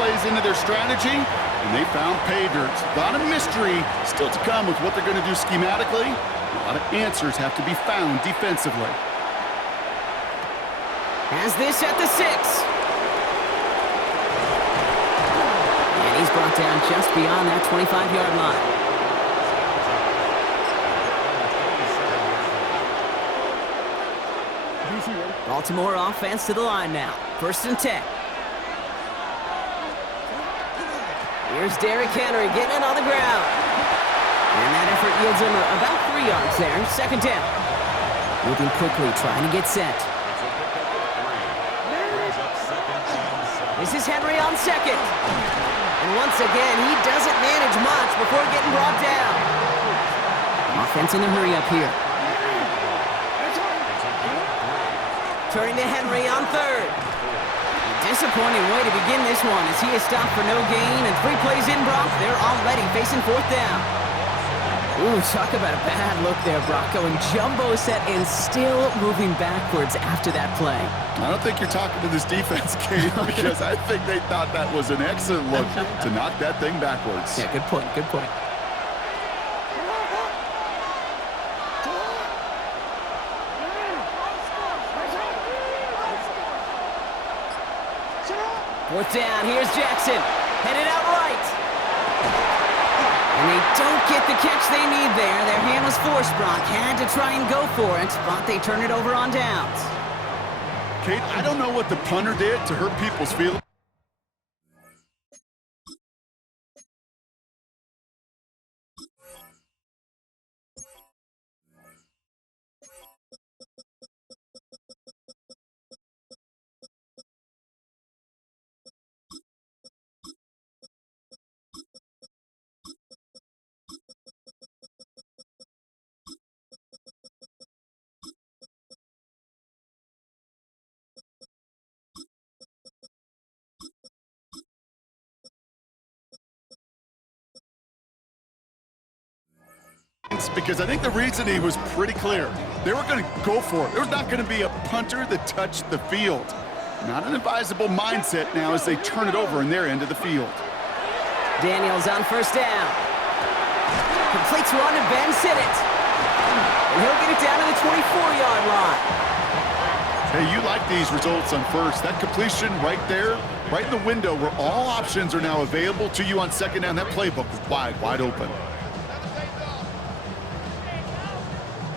plays into their strategy, and they found pay dirt. A lot of mystery still to come with what they're going to do schematically. A lot of answers have to be found defensively. Has this at the 6. And he's brought down just beyond that 25-yard line. Baltimore offense to the line now. 1st and 10. Here's Derrick Henry getting it on the ground. And that effort yields him about 3 yards there. 2nd down. Moving quickly, trying to get set. This is Henry on 2nd. And once again, he doesn't manage much before getting brought down. Offense in a hurry up here. Turning to Henry on 3rd. A disappointing way to begin this one as he is stopped for no gain, and 3 plays in, Brock. They're already facing 4th down. Ooh, talk about a bad look there, Brock. Going jumbo set and still moving backwards after that play. I don't think you're talking to this defense, Kate, because I think they thought that was an excellent look to knock that thing backwards. Yeah, good point, good point. Fourth down, here's Jackson. Headed out right. And they don't get the catch they need there. Their hand was forced, Brock. Had to try and go for it, but they turn it over on downs. Kate, I don't know what the punter did to hurt people's feelings. Because I think the reasoning was pretty clear. They were going to go for it. There was not going to be a punter that touched the field. Not an advisable mindset now as they turn it over in their end of the field. Daniels on 1st down. Completes one to Ben Sinnott. And he'll get it down to the 24-yard line. Hey, you like these results on 1st. That completion right there, right in the window where all options are now available to you on 2nd down. That playbook is wide open.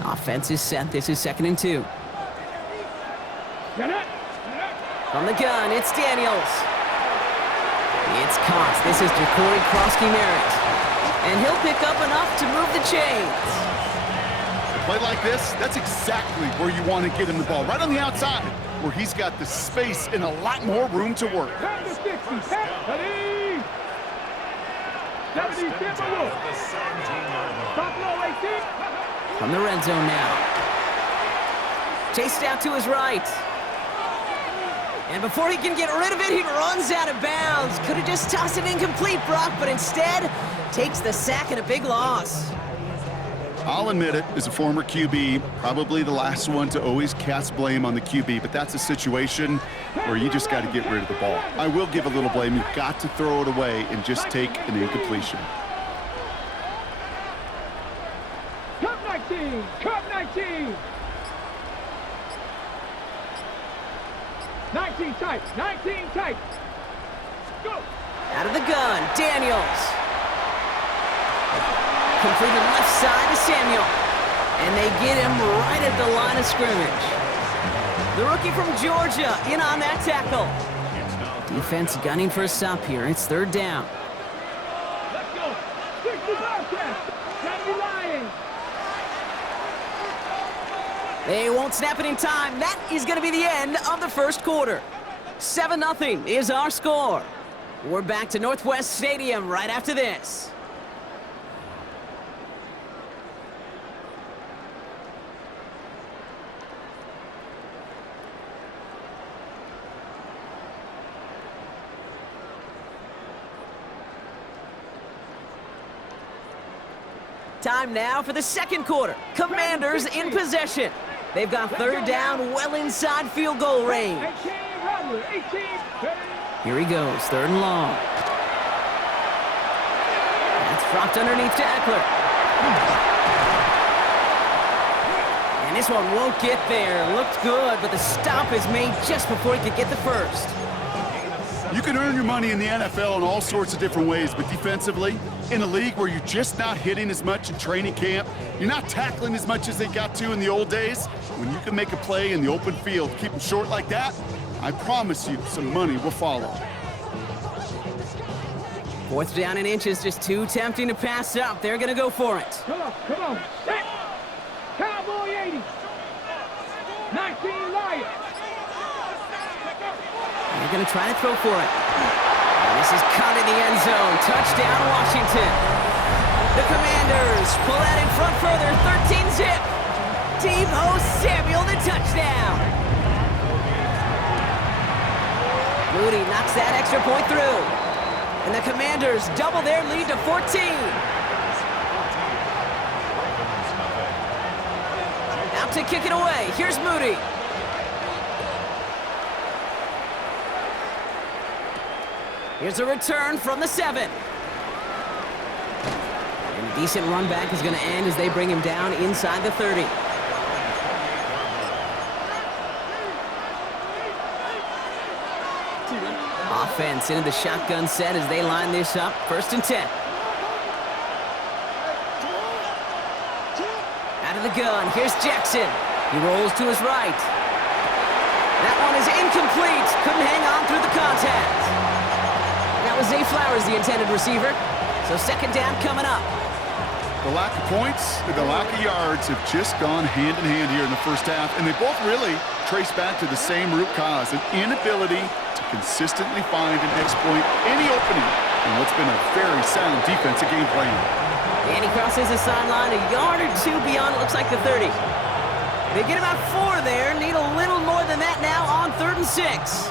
Offense is set. This is 2nd and 2. From the gun, it's Daniels. It's caught. This is Jacory Krosky-Merritt. And he'll pick up enough to move the chains. A play like this, that's exactly where you want to get him the ball. Right on the outside, where he's got the space and a lot more room to work. From the red zone now. Chased out to his right. And before he can get rid of it, he runs out of bounds. Could have just tossed it incomplete, Brock, but instead takes the sack and a big loss. I'll admit it, as a former QB, probably the last one to always cast blame on the QB, but that's a situation where you just got to get rid of the ball. I will give a little blame. You've got to throw it away and just take an incompletion. Cup 19! 19 tight! 19 tight! Go! Out of the gun, Daniels. Completed left side to Samuel. And they get him right at the line of scrimmage. The rookie from Georgia in on that tackle. Defense gunning for a stop here. It's 3rd down. Let's go! 60 Bobcats! Gotta be lying! They won't snap it in time. That is going to be the end of the 1st quarter. 7-0 is our score. We're back to Northwest Stadium right after this. Time now for the 2nd quarter. Commanders in possession. They've got 3rd down, well inside field goal range. Here he goes, 3rd and long. That's dropped underneath to Eckler. And this one won't get there. Looked good, but the stop is made just before he could get the first. You can earn your money in the NFL in all sorts of different ways, but defensively, in a league where you're just not hitting as much in training camp, you're not tackling as much as they got to in the old days, when you can make a play in the open field, keep them short like that, I promise you some money will follow. 4th down and inches, just too tempting to pass up. They're going to go for it. Come on. Set. Cowboy 80. 19 Lions. They're going to try to throw for it. And this is caught in the end zone. Touchdown, Washington. The Commanders pull out in front further. 13-zip. Deebo Samuel, the touchdown. Moody knocks that extra point through. And the Commanders double their lead to 14. Out to kick it away. Here's Moody. Here's a return from the 7. And a decent run back is going to end as they bring him down inside the 30. Offense into the shotgun set as they line this up. 1st and 10. Out of the gun, here's Jackson. He rolls to his right. That one is incomplete. Couldn't hang on through the contact. That was Zay Flowers, the intended receiver. So 2nd down coming up. The lack of points and the lack of yards have just gone hand in hand here in the first half, and they both really trace back to the same root cause, an inability to consistently find and exploit any opening in what's been a very sound defensive game plan. And he crosses the sideline a yard or two beyond, it looks like the 30. They get about 4 there, need a little more than that now on 3rd and 6.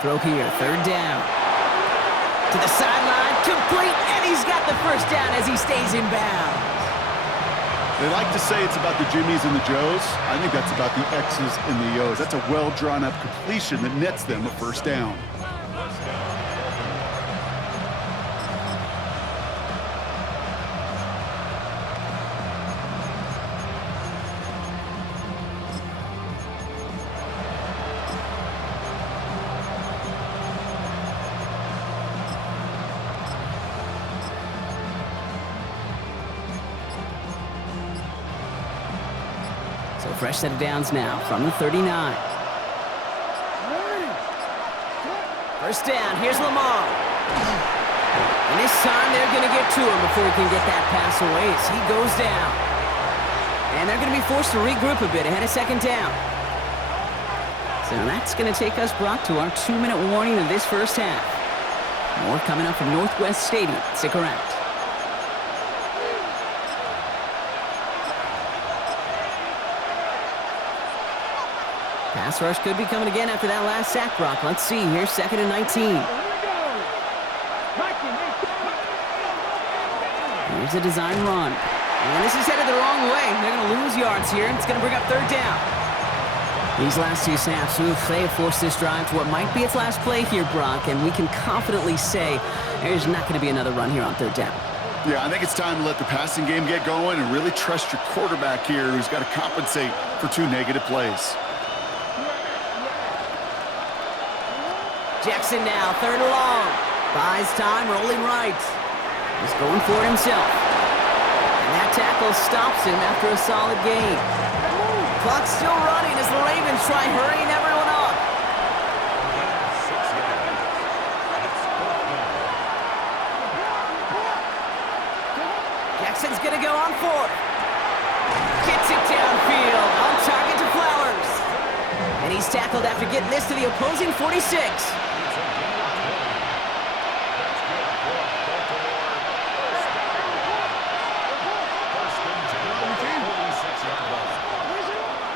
Throw here, 3rd down. To the sideline, complete, and he's got the 1st down as he stays in bounds. They like to say it's about the Jimmies and the Joes. I think that's about the X's and the O's. That's a well-drawn-up completion that nets them a 1st down. So fresh set of downs now from the 39. 1st down, here's Lamar. And this time they're going to get to him before he can get that pass away as he goes down. And they're going to be forced to regroup a bit ahead of 2nd down. So that's going to take us, Brock, to our 2-minute warning of this first half. More coming up from Northwest Stadium. Stick around. Pass rush could be coming again after that last sack, Brock. Let's see here, 2nd and 19. Here's a design run. And this is headed the wrong way. They're going to lose yards here. It's going to bring up 3rd down. These last 2 snaps, they have forced this drive to what might be its last play here, Brock, and we can confidently say there's not going to be another run here on 3rd down. Yeah, I think it's time to let the passing game get going and really trust your quarterback here, who's got to compensate for 2 negative plays. Jackson now, 3rd and long. Buys time, rolling right. He's going for it himself. And that tackle stops him after a solid gain. Clock's still running as the Ravens try hurrying everyone up. Jackson's going to go on 4th. Gets it downfield, on target to Flowers. And he's tackled after getting this to the opposing 46.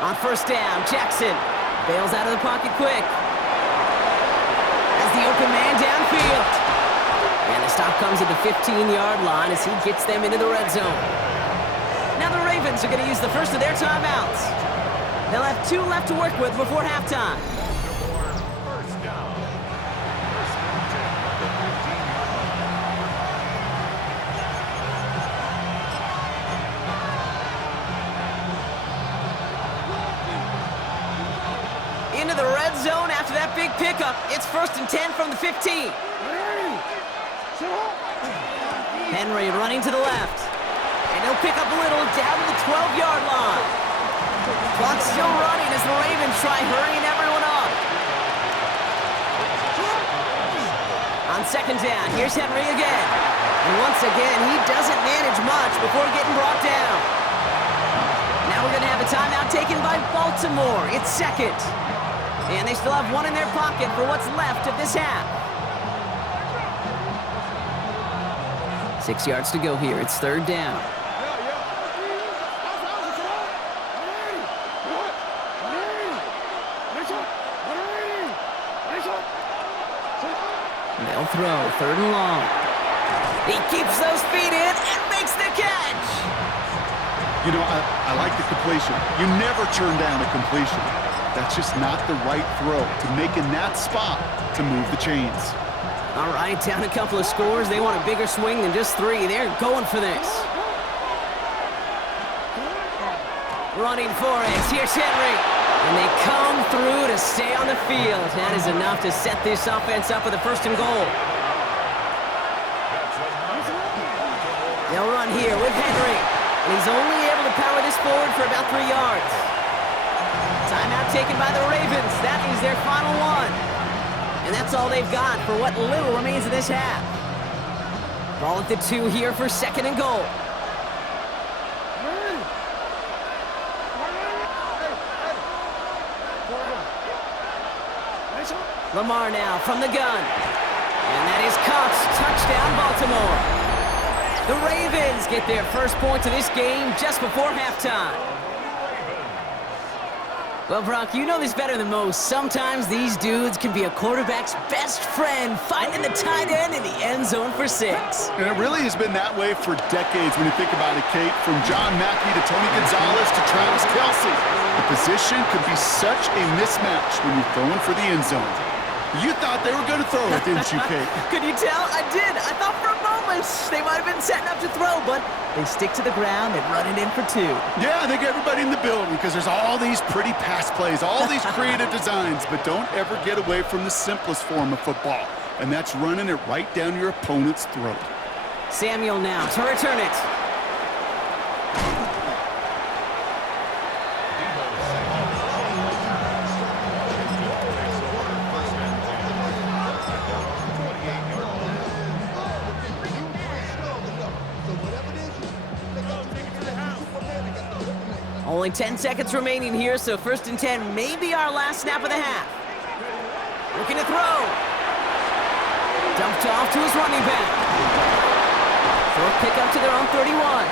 On 1st down, Jackson bails out of the pocket quick. As the open man downfield. And the stop comes at the 15-yard line as he gets them into the red zone. Now the Ravens are going to use the first of their timeouts. They'll have 2 left to work with before halftime. Into the red zone after that big pickup. It's 1st and 10 from the 15. Henry running to the left. And he'll pick up a little down to the 12-yard line. Clock's still running as the Ravens try hurrying everyone up. On 2nd down, here's Henry again. And once again, he doesn't manage much before getting brought down. Now we're going to have a timeout taken by Baltimore. It's 2nd. And they still have 1 in their pocket for what's left of this half. 6 yards to go here. It's 3rd down. They'll throw. 3rd and long. He keeps those feet in and makes the catch. You know, I like the completion. You never turn down a completion. That's just not the right throw to make in that spot to move the chains. All right, down a couple of scores. They want a bigger swing than just 3. They're going for this. Running for it. Here's Henry. And they come through to stay on the field. That is enough to set this offense up with a 1st and goal. They'll run here with Henry. And he's only able to power this forward for about 3 yards. Timeout taken by the Ravens. That is their final one. And that's all they've got for what little remains of this half. Ball at the 2 here for 2nd and goal. Lamar now from the gun. And that is Cox. Touchdown, Baltimore. The Ravens get their first points of this game just before halftime. Well, Brock, you know this better than most. Sometimes these dudes can be a quarterback's best friend, finding the tight end in the end zone for 6. And it really has been that way for decades when you think about it, Kate. From John Mackey to Tony Gonzalez to Travis Kelce. The position could be such a mismatch when you're throwing for the end zone. You thought they were going to throw it, didn't you, Kate? Could you tell? I did. I thought for a moment they might have been setting up to throw, but they stick to the ground and run it in for 2. Yeah, I think everybody in the building, because there's all these pretty pass plays, all these creative designs, but don't ever get away from the simplest form of football, and that's running it right down your opponent's throat. Samuel now to return it. Only 10 seconds remaining here, so 1st and 10 may be our last snap of the half. Looking to throw. Dumped off to his running back. 4th pickup to their own 31.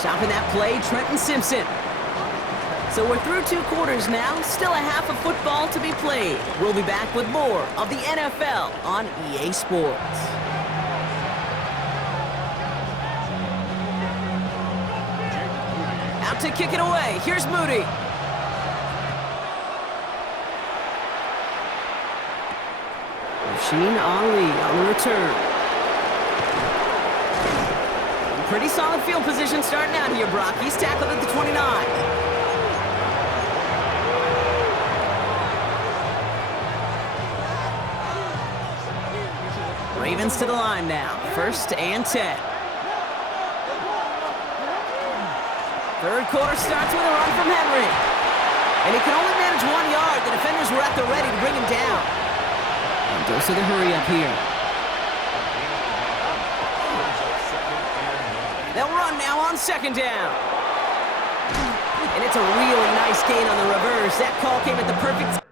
Chopping that play, Trenton Simpson. So we're through 2 quarters now, still a half of football to be played. We'll be back with more of the NFL on EA Sports. Out to kick it away. Here's Moody. Rasheen Ali on the return. Pretty solid field position starting out here, Brock. He's tackled at the 29. Ravens to the line now. 1st and 10. 3rd quarter starts with a run from Henry. And he can only manage 1 yard. The defenders were at the ready to bring him down. And goes to the hurry up here. They'll run now on 2nd down. And it's a really nice gain on the reverse. That call came at the perfect time.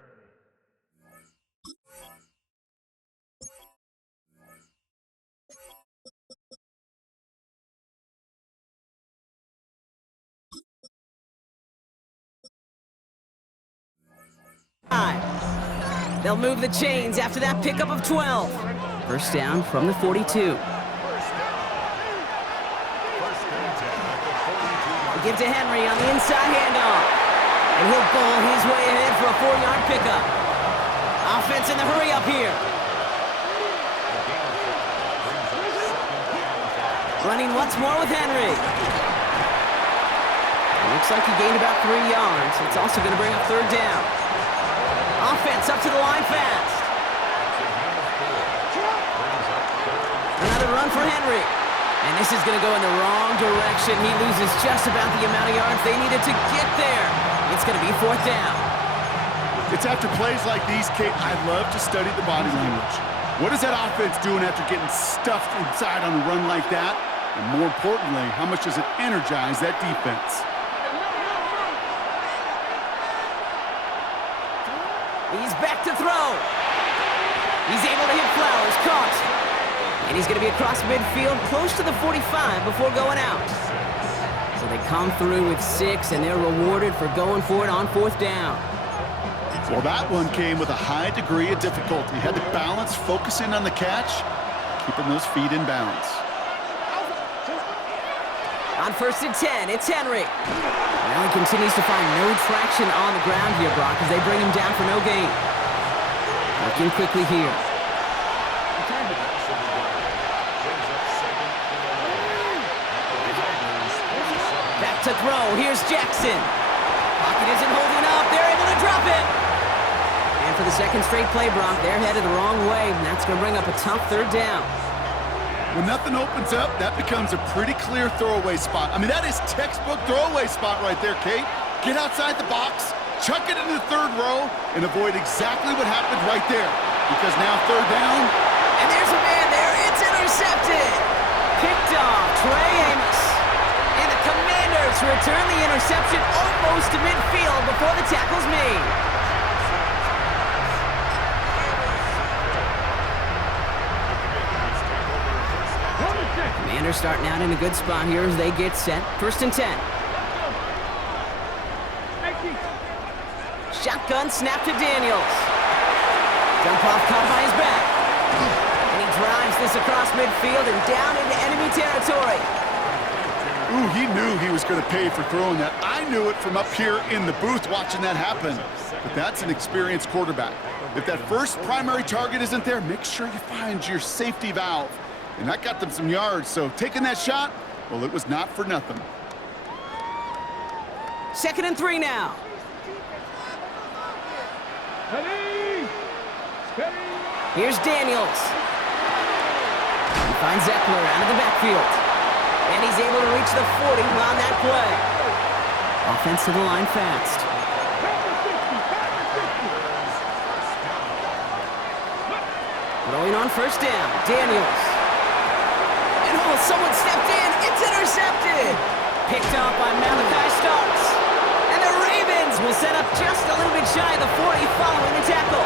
They'll move the chains after that pickup of 12. 1st down from the 42. give to Henry on the inside handoff. And he'll bowl his way ahead for a 4-yard pickup. Offense in the hurry up here. Running once more with Henry. Looks like he gained about 3 yards. It's also going to bring up 3rd down. Offense up to the line fast. Another run for Henry. And this is going to go in the wrong direction. He loses just about the amount of yards they needed to get there. It's going to be 4th down. It's after plays like these, Kate, I love to study the body language. What is that offense doing after getting stuffed inside on a run like that? And more importantly, how much does it energize that defense? He's back to throw. He's able to hit Flowers, caught. And he's going to be across midfield, close to the 45 before going out. So they come through with 6, and they're rewarded for going for it on 4th down. Well, that one came with a high degree of difficulty. Had to balance, focusing on the catch, keeping those feet in bounds. On 1st and 10, it's Henry. Well, he continues to find no traction on the ground here, Brock, as they bring him down for no gain. Working quickly here. Back to throw. Here's Jackson. Pocket isn't holding up. They're able to drop it. And for the 2nd straight play, Brock, they're headed the wrong way, and that's going to bring up a tough 3rd down. When nothing opens up, that becomes a pretty clear throwaway spot. I mean, that is textbook throwaway spot right there, Kate. Get outside the box, chuck it in the 3rd row, and avoid exactly what happened right there. Because now 3rd down. And there's a man there. It's intercepted. Picked off Trey Amos. And the Commanders return the interception almost to midfield before the tackle's made. Commanders starting out in a good spot here as they get set. 1st and 10. Shotgun snap to Daniels. Dump off caught by his back. And he drives this across midfield and down into enemy territory. Ooh, he knew he was going to pay for throwing that. I knew it from up here in the booth watching that happen. But that's an experienced quarterback. If that first primary target isn't there, make sure you find your safety valve. And that got them some yards, so taking that shot, well, it was not for nothing. 2nd and 3 now. Here's Daniels. He finds Eckler out of the backfield. And he's able to reach the 40 on that play. Offense to the line fast. Throwing on 1st down, Daniels. And oh, someone stepped in. It's intercepted. Picked off by Malachi Starks. And the Ravens will set up just a little bit shy of the 40 following the tackle.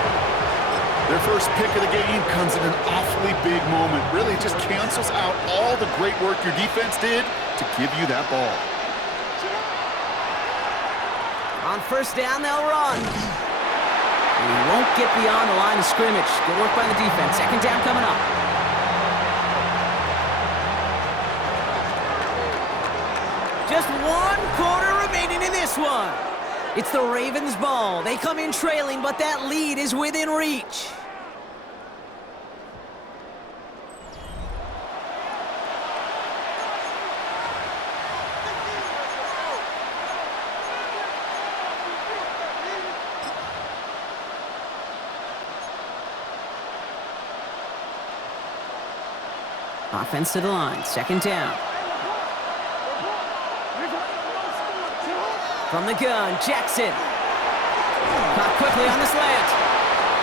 Their first pick of the game comes in an awfully big moment. Really just cancels out all the great work your defense did to give you that ball. On 1st down, they'll run. And he won't get beyond the line of scrimmage. Good work by the defense. 2nd down coming up. Just 1 quarter remaining in this one. It's the Ravens' ball. They come in trailing, but that lead is within reach. Offense to the line. 2nd down. From the gun, Jackson. Caught quickly on the slant.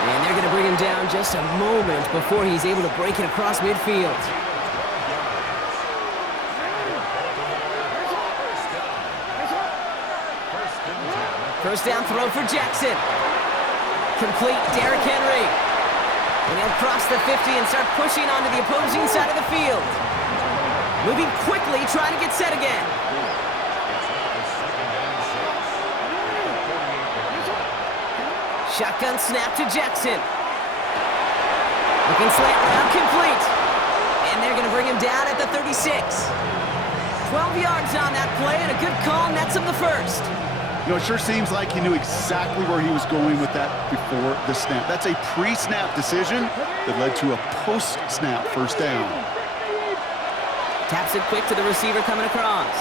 And they're going to bring him down just a moment before he's able to break it across midfield. First down throw for Jackson. Complete, Derrick Henry. And he'll cross the 50 and start pushing onto the opposing side of the field. Moving quickly, trying to get set again. Shotgun snap to Jackson. Looking slant route complete. And they're going to bring him down at the 36. 12 yards on that play, and a good call nets him the first. You know, it sure seems like he knew exactly where he was going with that before the snap. That's a pre-snap decision that led to a post-snap first down. Taps it quick to the receiver coming across.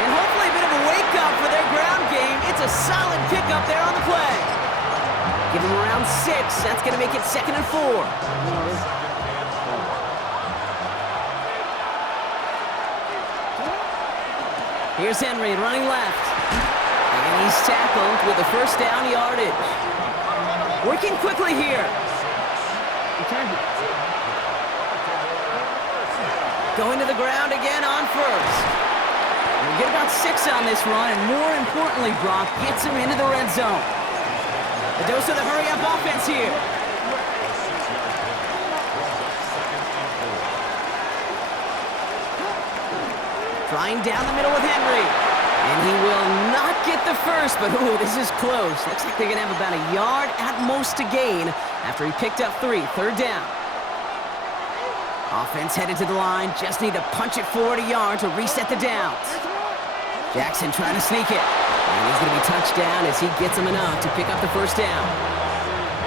And hopefully a bit of a wake-up for their ground game. It's a solid pickup there on the play. Give him around 6. That's going to make it 2nd and 4. Here's Henry running left. And he's tackled with the first down yardage. Working quickly here. Going to the ground again on first. We get about 6 on this run, and more importantly, Brock gets him into the red zone. A dose of the hurry-up offense here. Trying down the middle with Henry. And he will not get the first, but ooh, this is close. Looks like they're going to have about a yard at most to gain after he picked up 3. 3rd down. Offense headed to the line. Just need to punch it forward a yard to reset the downs. Jackson trying to sneak it. And he's going to be touched down as he gets him enough to pick up the first down.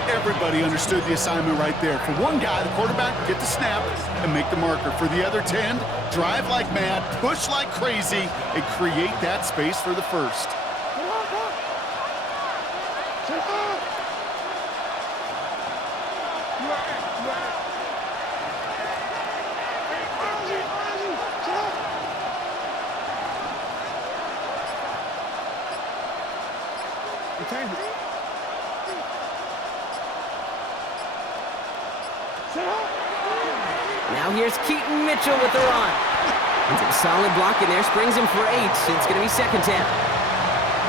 Everybody understood the assignment right there. For one guy, the quarterback, get the snap and make the marker. For the other 10, drive like mad, push like crazy, and create that space for the first. Now here's Keaton Mitchell with the run. And some solid blocking there, springs him for 8. It's going to be 2nd down.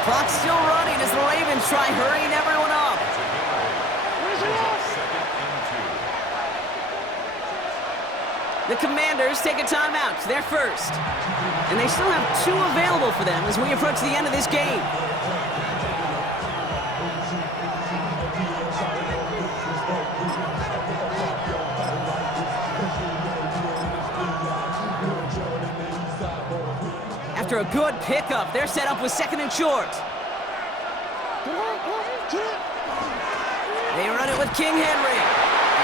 Clock's still running as the Ravens try hurrying everyone up. The Commanders take a timeout. They're first. And they still have 2 available for them as we approach the end of this game. After a good pickup, they're set up with 2nd and short. They run it with King Henry.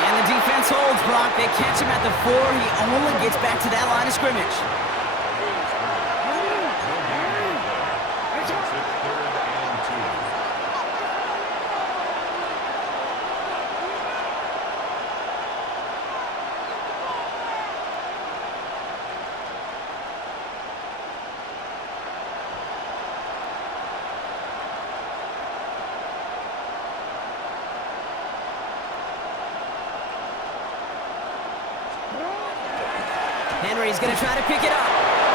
And the defense holds, Brock. They catch him at the 4. He only gets back to that line of scrimmage. Henry's going to try to pick it up.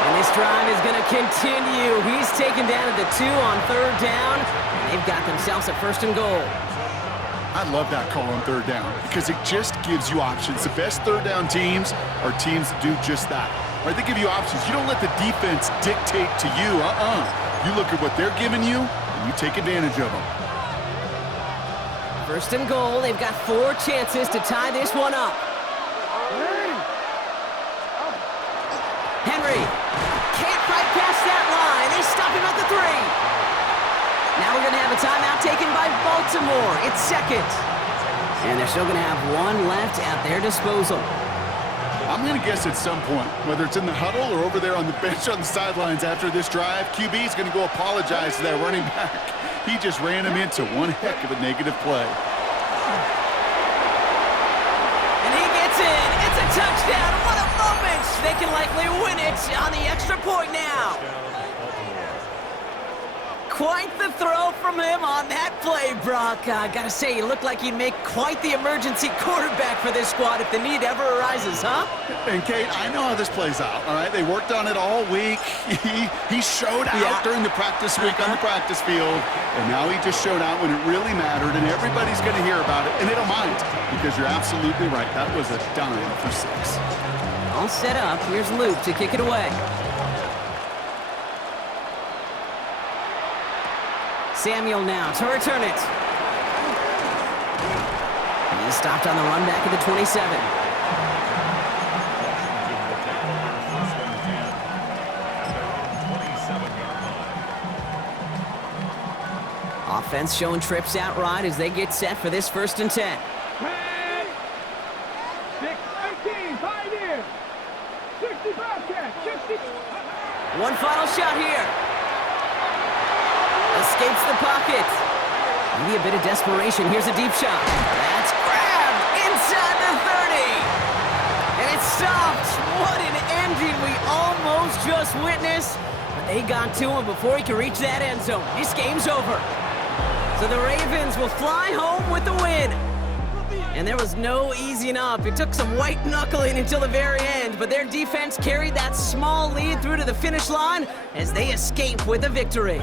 And this drive is going to continue. He's taken down at the 2 on 3rd down. And they've got themselves a 1st and goal. I love that call on 3rd down because it just gives you options. The best 3rd down teams are teams that do just that. Right? They give you options. You don't let the defense dictate to you. You look at what they're giving you, and you take advantage of them. 1st and goal. They've got 4 chances to tie this one up. Henry can't fight past that line. They stop him at the 3. Now we're going to have a timeout taken by Baltimore. It's 2nd. And they're still going to have 1 left at their disposal. I'm going to guess at some point, whether it's in the huddle or over there on the bench on the sidelines after this drive, QB is going to go apologize to that running back. He just ran him into one heck of a negative play. And he gets in. It's a touchdown. What a moment. They can likely win it on the extra point now. Quite the throw from him on that play, Brock. Gotta say, he looked like he'd make quite the emergency quarterback for this squad if the need ever arises, huh? And Kate, I know how this plays out, all right? They worked on it all week. He showed out during the practice week on the practice field, and now he just showed out when it really mattered, and everybody's going to hear about it, and they don't mind, because you're absolutely right. That was a dime for 6. All set up. Here's Luke to kick it away. Samuel now to return it. He's stopped on the run back at the 27. Offense showing trips out right as they get set for this 1st and 10. 10, 6, 13, 5 here. 60 Bobcat, 60. One final shot here. Escapes the pocket. Maybe a bit of desperation. Here's a deep shot. That's grabbed inside the 30. And it's stopped. What an ending we almost just witnessed. But they got to him before he could reach that end zone. This game's over. So the Ravens will fly home with the win. And there was no easing up. It took some white knuckling until the very end, but their defense carried that small lead through to the finish line as they escape with a victory.